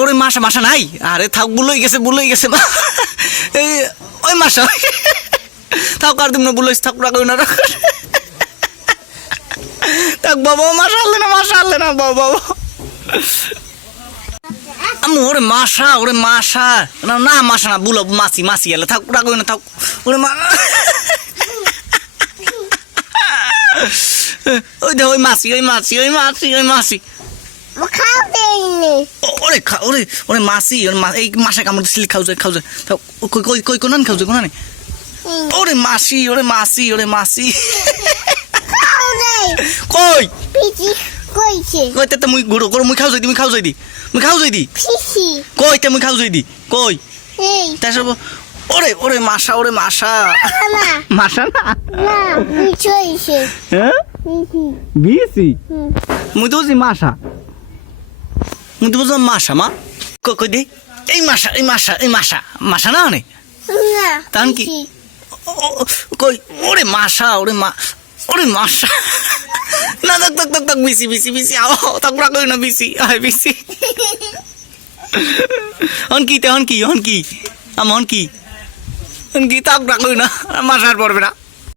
ওরে মাসা মাসা নাই আরে থাক বুলই গেছে এই ওই মাসা থাক আর দিন বুলইস থাক রাখই না থাক বাবা মাসা আনলে না বাবা ওরে মাসা না মাসা না বুলো মাসি এলে থাক রাখই না থাক ওরে মা ওই দে ওই মাসি ওরে মাসি এই মাসে কামড় দিছিলি খাও যায় কই কোনান খাও যায় কোনানে ওরে মাসি কই তে মুই গুড়ো মুই খাও যাই দি কই তে মুই খাও যাই দি কই তাসব ওরে মাসা মাসা না হ্যাঁ বিসি মুই তো বুঝি মাসা মুই তো বুঝলাম মাসা মা কই দে এই মাসা না অনেক তান কি কই ওরে মাসা না তাক বিসি আও তাক রাখই না বিসি হন কি তাক রাখই না মাসার পড়বে না